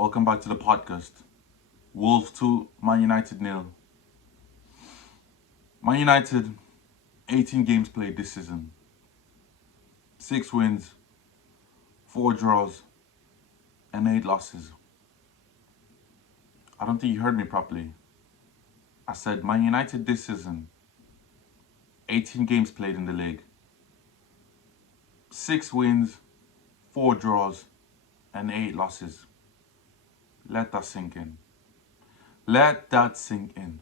Welcome back to the podcast. Wolves 2, Man United nil. Man United, 18 games played this season. 6 wins, 4 draws, and 8 losses. I don't think you heard me properly. I said Man United this season, 18 games played in the league. 6 wins, 4 draws, and 8 losses. Let that sink in. Let that sink in.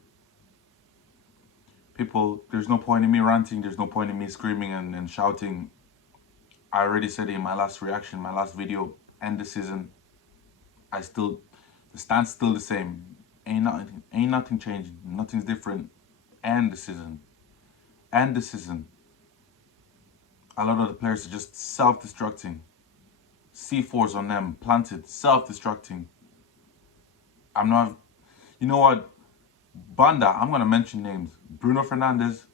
People, there's no point in me ranting, there's no point in me screaming and shouting. I already said it in my last reaction, my last video, end the season. The stand's still the same. Ain't nothing changing, nothing's different. End the season. End the season. A lot of the players are just self-destructing. C4s on them, planted, self-destructing. You know what? Banda, I'm going to mention names. Bruno Fernandes,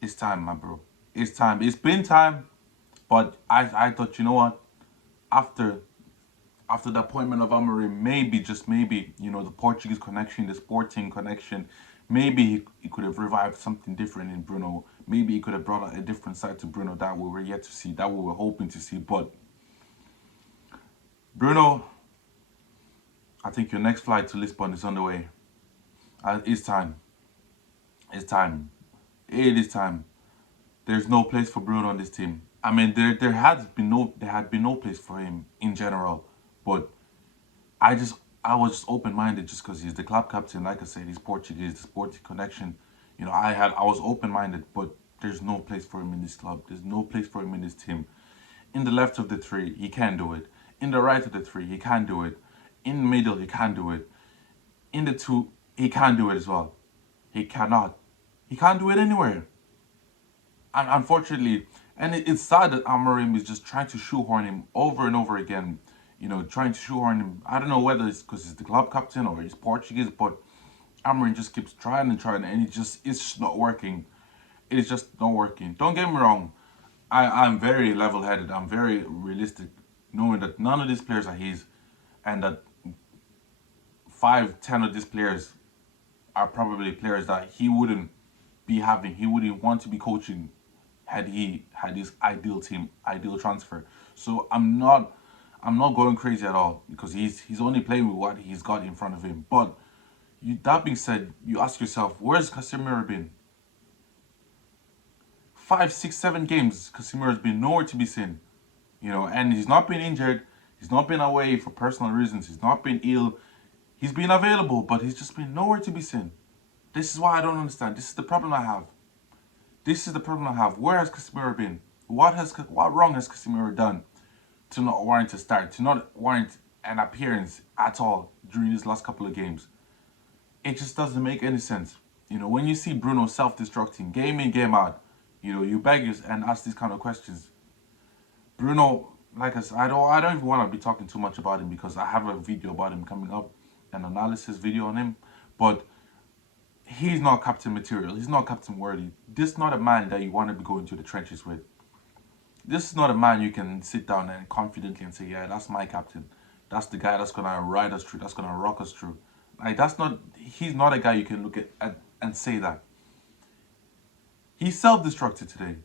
it's time, my bro. It's time. It's been time, but I thought, you know what? After the appointment of Amorim, maybe, just maybe, the Portuguese connection, the sporting connection, maybe he could have revived something different in Bruno. Maybe he could have brought out a different side to Bruno that we were yet to see, that we were hoping to see. But Bruno, I think your next flight to Lisbon is on the way. It's time. It's time. It is time. There's no place for Bruno on this team. I mean, there had been no place for him in general. But I was just open-minded just because he's the club captain. Like I said, he's Portuguese, the sporting connection. I was open-minded, but there's no place for him in this club. There's no place for him in this team. In the left of the three, he can do it. In the right of the three, he can do it. In the middle, he can do it. In the two, he can do it as well. He cannot. He can't do it anywhere. And unfortunately, and it's sad that Amorim is just trying to shoehorn him over and over again. Trying to shoehorn him. I don't know whether it's because he's the club captain or he's Portuguese, but Amorim just keeps trying and trying, and it's just not working. It's just not working. Don't get me wrong. I'm very level-headed. I'm very realistic, knowing that none of these players are his, and that 5-10 of these players are probably players that he wouldn't be having. He wouldn't want to be coaching had he had this ideal team, ideal transfer. So I'm not going crazy at all because he's only playing with what he's got in front of him. But that being said, you ask yourself, where's Casemiro been? 5, 6, 7 games, Casemiro's been nowhere to be seen. And he's not been injured. He's not been away for personal reasons. He's not been ill. He's been available, but he's just been nowhere to be seen. This is why I don't understand. This is the problem I have. Where has Casemiro been? What wrong has Casemiro done to not warrant a start, to not warrant an appearance at all during these last couple of games? It just doesn't make any sense. When you see Bruno self-destructing game in, game out, you beg and ask these kind of questions. Bruno, like I said, I don't even want to be talking too much about him because I have a video about him coming up, an analysis video on him, but he's not captain material. He's not captain worthy. This is not a man that you want to be going to the trenches with. This is not a man you can sit down and confidently and say, yeah, that's my captain. That's the guy that's going to ride us through. That's going to rock us through. He's not a guy you can look at and say that. He's self-destructed today.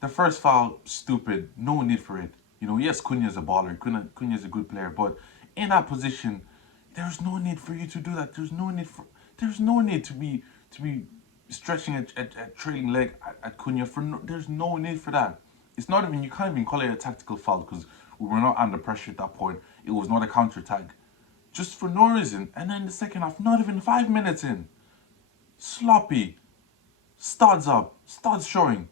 The first foul, stupid. No need for it. Yes, Cunha's a baller. Cunha's a good player. But in that position, there's no need for you to do that. There's no need to be stretching a trailing leg at Cunha. There's no need for that. It's not even, you can't even call it a tactical foul because we were not under pressure at that point. It was not a counter-attack. Just for no reason. And then the second half, not even 5 minutes in. Sloppy. Studs up. Studs showing.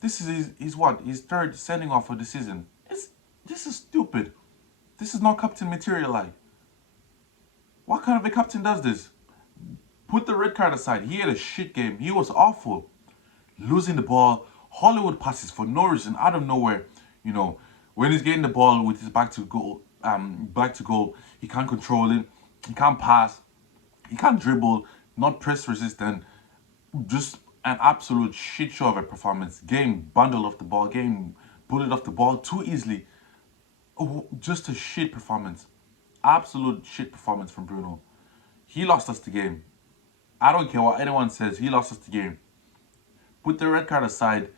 This is his third sending off of the season. This is stupid. This is not captain material like. What kind of a captain does this? Put the red card aside. He had a shit game. He was awful. Losing the ball. Hollywood passes for no reason, out of nowhere. When he's getting the ball with his back to goal, he can't control it. He can't pass. He can't dribble. Not press resistant. Just An absolute shit show of a performance. Game bundled off the ball, game bullied off the ball too easily. Oh, just a shit performance. Absolute shit performance from Bruno. He lost us the game. I don't care what anyone says, he lost us the game. Put the red card aside,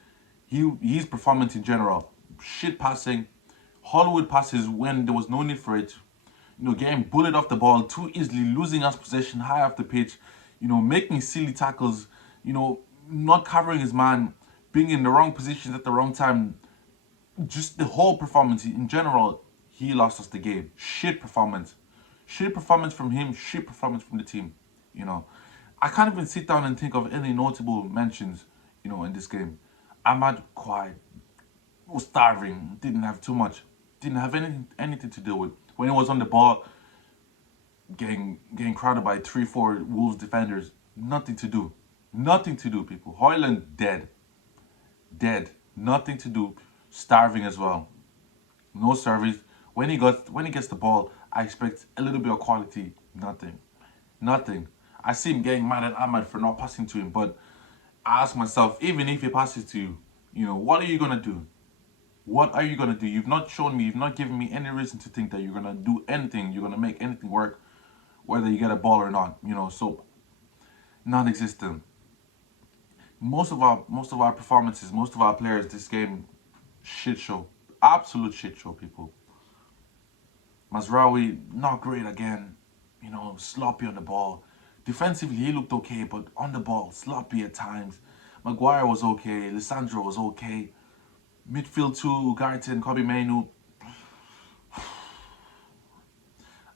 his performance in general, shit passing, Hollywood passes when there was no need for it. Getting bullied off the ball too easily, losing us possession high off the pitch. Making silly tackles. Not covering his man, being in the wrong positions at the wrong time. Just the whole performance in general, he lost us the game. Shit performance. Shit performance from him, shit performance from the team. You know. I can't even sit down and think of any notable mentions, in this game. Ahmad quiet, was starving, didn't have too much, didn't have anything to do with. When he was on the ball, getting crowded by 3, 4 Wolves defenders, nothing to do. Nothing to do, people. Hoyland dead. Dead. Nothing to do. Starving as well. No service. When he gets the ball, I expect a little bit of quality. Nothing. Nothing. I see him getting mad at Ahmad for not passing to him, but I ask myself, even if he passes to you, what are you gonna do? What are you gonna do? You've not shown me, you've not given me any reason to think that you're gonna do anything, you're gonna make anything work, whether you get a ball or not. So non-existent. Most of our performances, most of our players this game, shit show. Absolute shit show, people. Mazraoui, not great again. Sloppy on the ball. Defensively, he looked okay, but on the ball, sloppy at times. Maguire was okay. Lissandro was okay. Midfield two, Ugarte and Kobe Mainu.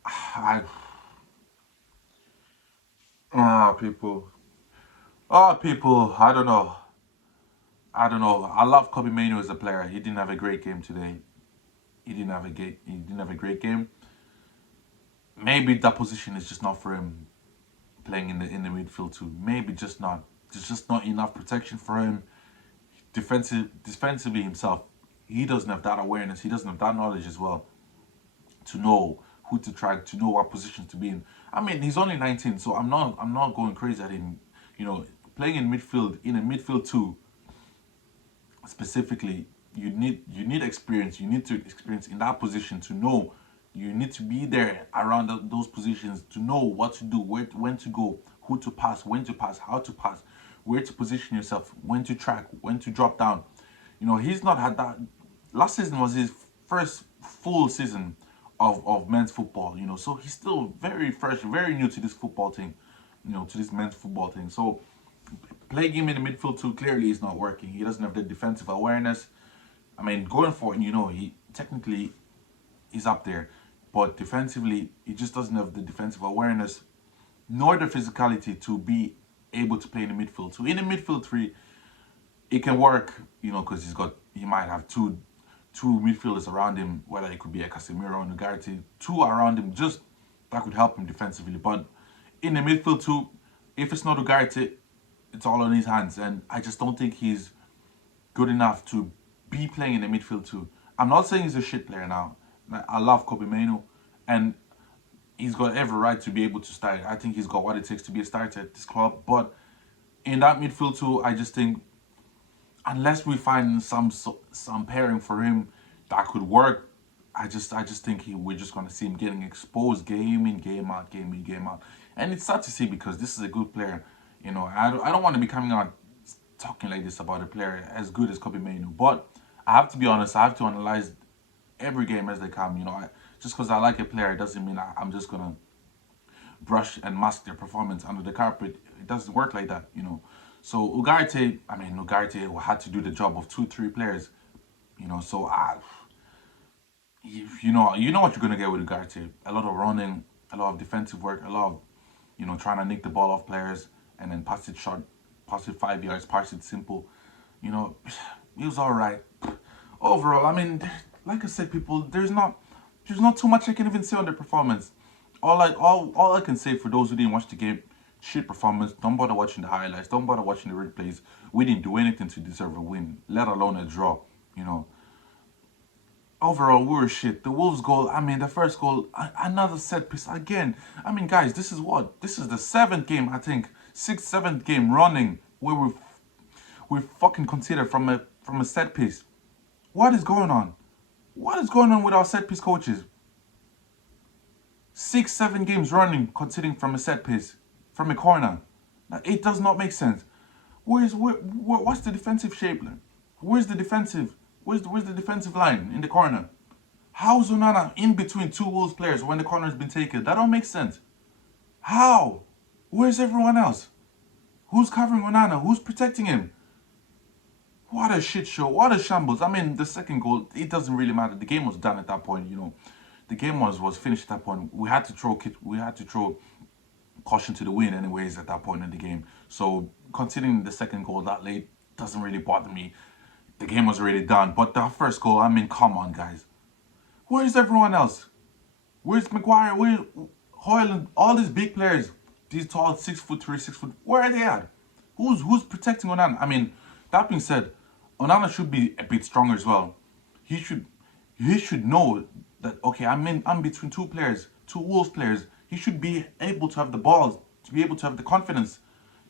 I, people. People. I don't know. I don't know. I love Kobe Mainu as a player. He didn't have a great game today. He didn't have a great game. Maybe that position is just not for him, playing in the midfield too. Maybe just not. There's just not enough protection for him. Defensively himself, he doesn't have that awareness. He doesn't have that knowledge as well to know who to track, to know what positions to be in. I mean, he's only 19, so I'm not going crazy at him. Playing in a midfield too, specifically, you need experience. You need to experience in that position to know. You need to be there around those positions to know what to do, when to go, who to pass, when to pass, how to pass, where to position yourself, when to track, when to drop down. He's not had that. Last season was his first full season of men's football. So he's still very fresh, very new to this football thing. To this men's football thing. So playing him in the midfield too clearly is not working. He doesn't have the defensive awareness. I mean, going for it, he technically is up there, but defensively, he just doesn't have the defensive awareness nor the physicality to be able to play in the midfield. So in the midfield three, it can work, because he might have two midfielders around him, whether it could be a Casemiro and Ugarte, two around him, just that could help him defensively. But in the midfield too, if it's not Ugarte, it's all on his hands, and I just don't think he's good enough to be playing in the midfield too. I'm not saying he's a shit player now. I love Kobe Mainu, and he's got every right to be able to start. I think he's got what it takes to be a starter at this club. But in that midfield too, I just think unless we find some pairing for him that could work, I just think we're just gonna see him getting exposed game in, game out, game in, game out, and it's sad to see because this is a good player. I don't want to be coming out talking like this about a player as good as Kobe Mainu, but I have to be honest. I have to analyze every game as they come. Just because I like a player doesn't mean I'm just gonna brush and mask their performance under the carpet. It doesn't work like that. So Ugarte had to do the job of 2, 3 players. So you know what you're gonna get with Ugarte. A lot of running, a lot of defensive work, a lot of trying to nick the ball off players and then pass it short, pass it 5 yards, pass it simple. You know, he was all right. Overall, I mean, like I said, people, there's not too much I can even say on the performance. All I can say for those who didn't watch the game, shit performance. Don't bother watching the highlights. Don't bother watching the replays. We didn't do anything to deserve a win, let alone a draw. You know, overall we were shit. The Wolves goal, I mean, the first goal, another set piece again. Guys, this is the seventh game, I think, sixth, seventh game running where We fucking conceded from a set piece. What is going on? What is going on with our set piece coaches? 6, 7 games running conceding from a set piece, from a corner. It does not make sense. What's the defensive shape? Where's the defensive? Where's the defensive line in the corner? How's Onana in between two Wolves players when the corner has been taken? That don't make sense. How? Where's everyone else? Who's covering Onana? Who's protecting him? What a shit show. What a shambles. I mean, the second goal, it doesn't really matter. The game was done at that point, you know. The game was finished at that point. We had to throw caution to the wind anyways at that point in the game. So considering the second goal that late doesn't really bother me. The game was already done. But that first goal, I mean, come on, guys. Where's everyone else? Where's Maguire? Where's Hoyland? All these big players, these tall 6'3", 6 foot. Where are they at? Who's protecting Onana? I mean, that being said, Onana should be a bit stronger as well. He should know that, okay, I'm between two players, two Wolves players. He should be able to have the balls, to be able to have the confidence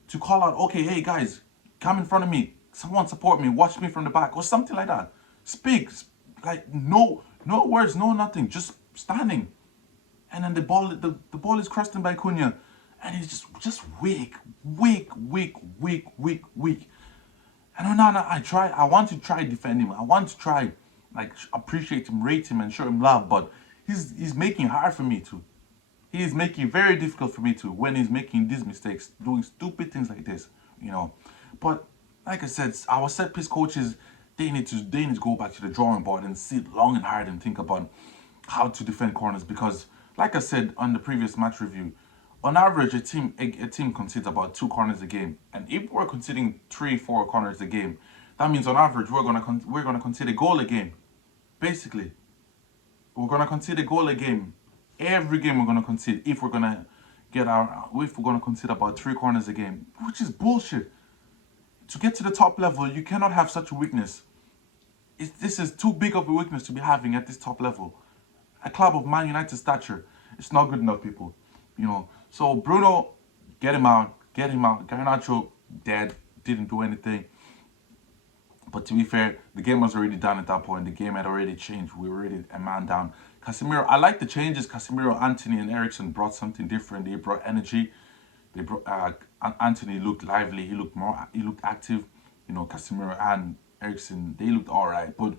to call out, okay, hey guys, come in front of me, someone support me, watch me from the back, or something like that. Speak, like no words, no nothing, just standing. And then the ball is crossed in by Cunha, and he's just weak. And Onana, I want to try defend him. I want to try like appreciate him, rate him, and show him love. But he's making it hard for me to. He is making it very difficult for me to when he's making these mistakes, doing stupid things like this, you know. But like I said, our set piece coaches, they need to go back to the drawing board and sit long and hard and think about how to defend corners, because like I said on the previous match review, on average a team concedes about 2 corners a game, and if we're conceding 3-4 corners a game, that means on average we're gonna concede a goal a game. Basically, we're gonna concede a goal a game. Every game we're gonna concede if we're gonna concede about 3 corners a game, which is bullshit. To get to the top level, you cannot have such a weakness. This is too big of a weakness to be having at this top level. A club of Man United stature, it's not good enough, people. You know. So Bruno, get him out. Garnacho, dead, didn't do anything. But to be fair, the game was already done at that point. The game had already changed. We were already a man down. Casemiro, I like the changes. Casemiro, Anthony, and Eriksen brought something different. They brought energy. They brought Anthony looked lively. He looked active. You know, Casemiro and Eriksen, they looked all right, but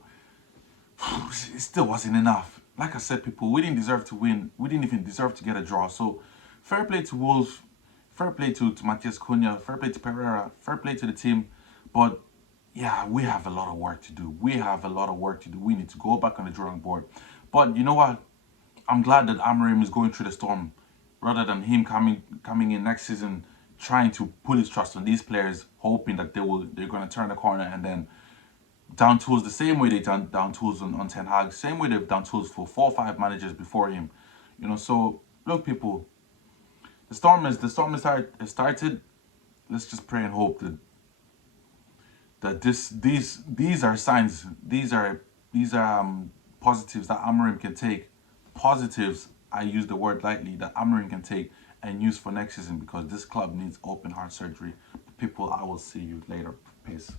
it still wasn't enough. Like I said, people, we didn't deserve to win. We didn't even deserve to get a draw. So, fair play to Wolves. Fair play to Matheus Cunha. Fair play to Pereira. Fair play to the team. But yeah, we have a lot of work to do. We need to go back on the drawing board. But you know what? I'm glad that Amorim is going through the storm, rather than him coming in next season trying to put his trust on these players, hoping that they're going to turn the corner and then down tools the same way they down tools on Ten Hag, same way they've down tools for 4 or 5 managers before him. You know, so look, people, the storm has started. Let's just pray and hope that these are signs, these are positives that Amorim can take. Positives, I use the word lightly, that Amorim can take and use for next season, because this club needs open heart surgery. People, I will see you later. Peace.